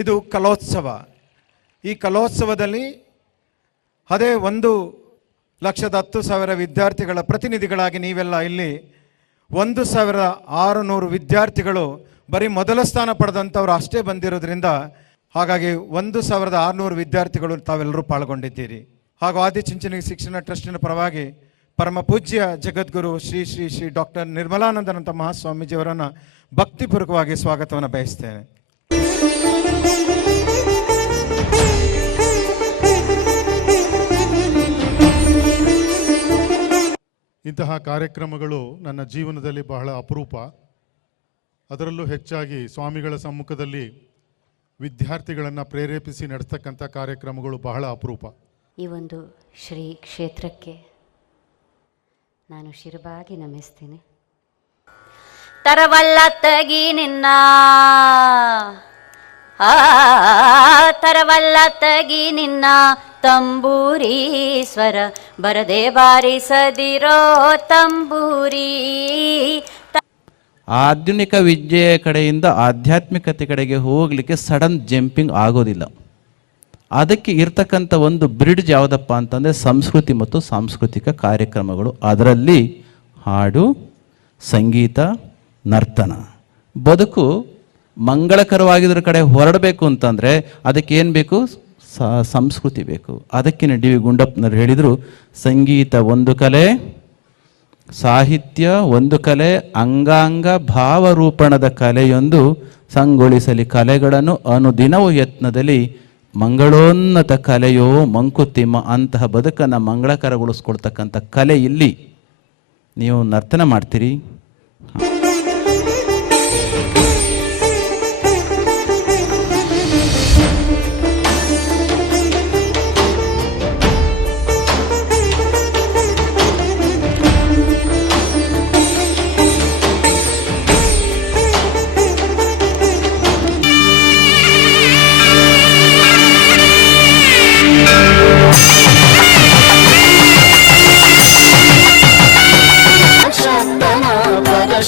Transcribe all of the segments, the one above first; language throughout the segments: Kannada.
ಇದು ಕಲೋತ್ಸವ. ಈ ಕಲೋತ್ಸವದಲ್ಲಿ ಅದೇ 1,10,000 ವಿದ್ಯಾರ್ಥಿಗಳ ಪ್ರತಿನಿಧಿಗಳಾಗಿ ನೀವೆಲ್ಲ ಇಲ್ಲಿ 1,600 ವಿದ್ಯಾರ್ಥಿಗಳು ಬರೀ ಮೊದಲ ಸ್ಥಾನ ಪಡೆದಂಥವ್ರು ಅಷ್ಟೇ ಬಂದಿರೋದ್ರಿಂದ ಹಾಗಾಗಿ 1,600 ವಿದ್ಯಾರ್ಥಿಗಳು ತಾವೆಲ್ಲರೂ ಪಾಲ್ಗೊಂಡಿದ್ದೀರಿ. ಹಾಗೂ ಆದಿಚುಂಚನಗಿರಿ ಶಿಕ್ಷಣ ಟ್ರಸ್ಟಿನ ಪರವಾಗಿ ಪರಮ ಪೂಜ್ಯ ಜಗದ್ಗುರು ಶ್ರೀ ಶ್ರೀ ಶ್ರೀ ಡಾಕ್ಟರ್ ನಿರ್ಮಲಾನಂದನಂತ ಮಹಾಸ್ವಾಮೀಜಿಯವರನ್ನು ಭಕ್ತಿಪೂರ್ವಕವಾಗಿ ಸ್ವಾಗತವನ್ನು ಬಯಸ್ತೇನೆ. ಇಂತಹ ಕಾರ್ಯಕ್ರಮಗಳು ನನ್ನ ಜೀವನದಲ್ಲಿ ಬಹಳ ಅಪರೂಪ. ಅದರಲ್ಲೂ ಹೆಚ್ಚಾಗಿ ಸ್ವಾಮಿಗಳ ಸಮ್ಮುಖದಲ್ಲಿ ವಿದ್ಯಾರ್ಥಿಗಳನ್ನು ಪ್ರೇರೇಪಿಸಿ ನಡೆಸ್ತಕ್ಕಂಥ ಕಾರ್ಯಕ್ರಮಗಳು ಬಹಳ ಅಪರೂಪ. ಈ ಒಂದು ಶ್ರೀ ಕ್ಷೇತ್ರಕ್ಕೆ ನಾನು ಶಿರಬಾಗಿ ನಮಿಸ್ತೇನೆ. ತರವಲ್ಲ ತಗಿ ನಿನ್ನ ತರವಲ್ಲ ತಗಿ ನಿನ್ನ ತಂಬೂರೀಶ್ವರ ಬರದೆ ಬಾರಿಸದಿರೋ ತಂಬೂರಿ. ಆಧುನಿಕ ವಿದ್ಯೆಯ ಕಡೆಯಿಂದ ಆಧ್ಯಾತ್ಮಿಕತೆ ಕಡೆಗೆ ಹೋಗಲಿಕ್ಕೆ ಸಡನ್ ಜಂಪಿಂಗ್ ಆಗೋದಿಲ್ಲ. ಅದಕ್ಕೆ ಇರ್ತಕ್ಕಂಥ ಒಂದು ಬ್ರಿಡ್ಜ್ ಯಾವುದಪ್ಪ ಅಂತಂದರೆ ಸಂಸ್ಕೃತಿ ಮತ್ತು ಸಾಂಸ್ಕೃತಿಕ ಕಾರ್ಯಕ್ರಮಗಳು. ಅದರಲ್ಲಿ ಹಾಡು, ಸಂಗೀತ, ನರ್ತನ. ಬದುಕು ಮಂಗಳಕರವಾಗಿದ್ರ ಕಡೆ ಹೊರಡಬೇಕು ಅಂತಂದರೆ ಅದಕ್ಕೆ ಏನು ಬೇಕು? ಸಂಸ್ಕೃತಿ ಬೇಕು. ಅದಕ್ಕೆ ಡಿ ವಿ ಗುಂಡಪ್ಪನವರು ಹೇಳಿದರು, ಸಂಗೀತ ಒಂದು ಕಲೆ, ಸಾಹಿತ್ಯ ಒಂದು ಕಲೆ, ಅಂಗಾಂಗ ಭಾವರೂಪಣದ ಕಲೆಯೊಂದು ಸಂಗೊಳಿಸಲಿ ಕಲೆಗಳನ್ನು ಅನುದಿನವೂ ಯತ್ನದಲ್ಲಿ ಮಂಗಳೋನ್ನತ ಕಲೆಯೋ ಮಂಕುತಿಮ್ಮ. ಅಂತಹ ಬದುಕನ್ನು ಮಂಗಳಕರಗೊಳಿಸ್ಕೊಳ್ತಕ್ಕಂಥ ಕಲೆ ಇಲ್ಲಿ. ನೀವು ನರ್ತನ ಮಾಡ್ತೀರಿ.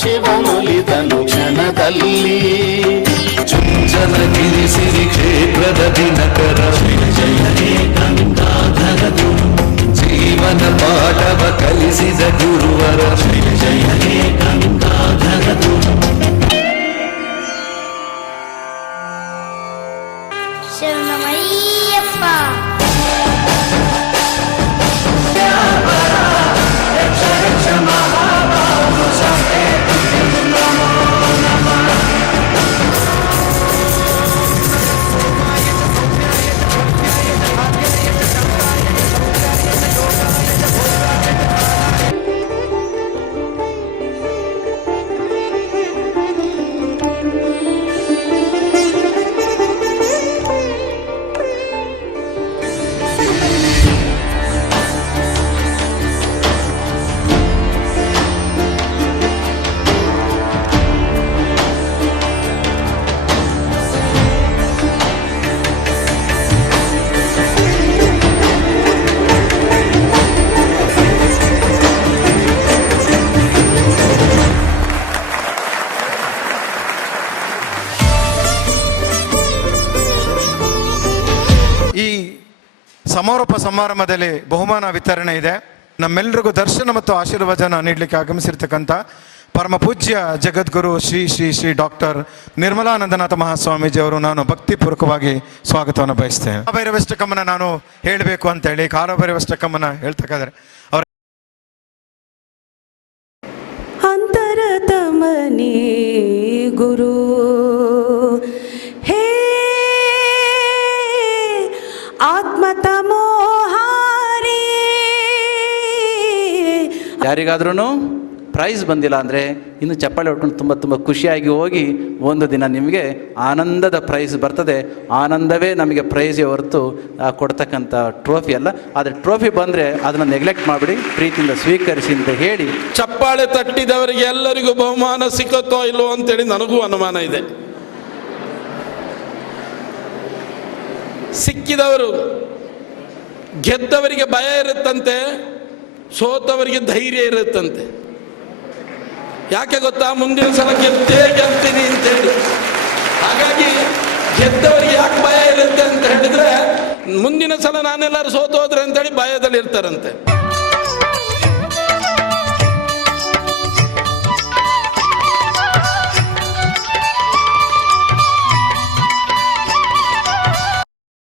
ಶಿವನುಲಿದನು ಕ್ಷಣದಲ್ಲಿ ಚುಂಚನಗಿರಿ ಸಿರಿ ಕ್ಷೇತ್ರದ ದಿನಕರ ಜಯ ಹೇ ಗಂಗಾಧರ ಜೀವನ ಪಾಠವ ಕಲಿಸಿದ ಗುರುವರ ಜಯ ಹೇ ಗಂಗಾಧರ ಶರಣಮಯ್ಯಪ್ಪ. ಸಮಾರೋಪ ಸಮಾರಂಭದಲ್ಲಿ ಬಹುಮಾನ ವಿತರಣೆ ಇದೆ. ನಮ್ಮೆಲ್ಲರಿಗೂ ದರ್ಶನ ಮತ್ತು ಆಶೀರ್ವಚನ ನೀಡಲಿಕ್ಕೆ ಆಗಮಿಸಿರ್ತಕ್ಕಂಥ ಪರಮ ಪೂಜ್ಯ ಜಗದ್ಗುರು ಶ್ರೀ ಶ್ರೀ ಶ್ರೀ ಡಾಕ್ಟರ್ ನಿರ್ಮಲಾನಂದನಾಥ ಮಹಾಸ್ವಾಮೀಜಿ ಅವರು ನಾನು ಭಕ್ತಿಪೂರ್ವಕವಾಗಿ ಸ್ವಾಗತವನ್ನು ಬಯಸ್ತೇನೆ. ಕಾಲಭೈರವಷ್ಟಕಮ್ಮನ ನಾನು ಹೇಳಬೇಕು ಅಂತೇಳಿ ಕಾಲಭೈರವಷ್ಟಕಮ್ಮನ ಹೇಳ್ತಕ್ಕಾದ್ರೆ ಅವರ ಅಂತರತಮನೇ ಗುರು ಆತ್ಮ ಯಾರಿಗಾದ್ರೂ ಪ್ರೈಸ್ ಬಂದಿಲ್ಲ ಅಂದರೆ ಇನ್ನು ಚಪ್ಪಾಳೆ ಹೊಡ್ಕೊಂಡು ತುಂಬ ತುಂಬ ಖುಷಿಯಾಗಿ ಹೋಗಿ, ಒಂದು ದಿನ ನಿಮಗೆ ಆನಂದದ ಪ್ರೈಸ್ ಬರ್ತದೆ. ಆನಂದವೇ ನಮಗೆ ಪ್ರೈಸೇ ಹೊರತು ಕೊಡ್ತಕ್ಕಂಥ ಟ್ರೋಫಿ ಅಲ್ಲ. ಆದರೆ ಟ್ರೋಫಿ ಬಂದರೆ ಅದನ್ನು ನೆಗ್ಲೆಕ್ಟ್ ಮಾಡಿಬಿಡಿ, ಪ್ರೀತಿಯಿಂದ ಸ್ವೀಕರಿಸಿ ಅಂತ ಹೇಳಿ. ಚಪ್ಪಾಳೆ ತಟ್ಟಿದವರಿಗೆ ಎಲ್ಲರಿಗೂ ಬಹುಮಾನ ಸಿಕ್ಕತ್ತೋ ಇಲ್ಲವೋ ಅಂತೇಳಿ ನನಗೂ ಅನುಮಾನ ಇದೆ. ಸಿಕ್ಕಿದವರು ಗೆದ್ದವರಿಗೆ ಭಯ ಇರುತ್ತಂತೆ, ಸೋತವರಿಗೆ ಧೈರ್ಯ ಇರುತ್ತಂತೆ. ಯಾಕೆ ಗೊತ್ತಾ? ಮುಂದಿನ ಸಲ ಗೆಲ್ತೀನಿ ಅಂತೇಳಿ. ಹಾಗಾಗಿ ಗೆದ್ದವರಿಗೆ ಯಾಕೆ ಭಯ ಇರುತ್ತೆ ಅಂತ ಹೇಳಿದ್ರೆ, ಮುಂದಿನ ಸಲ ನಾನೆಲ್ಲರೂ ಸೋತು ಹೋದ್ರೆ ಅಂತೇಳಿ ಭಯದಲ್ಲಿ ಇರ್ತಾರಂತೆ.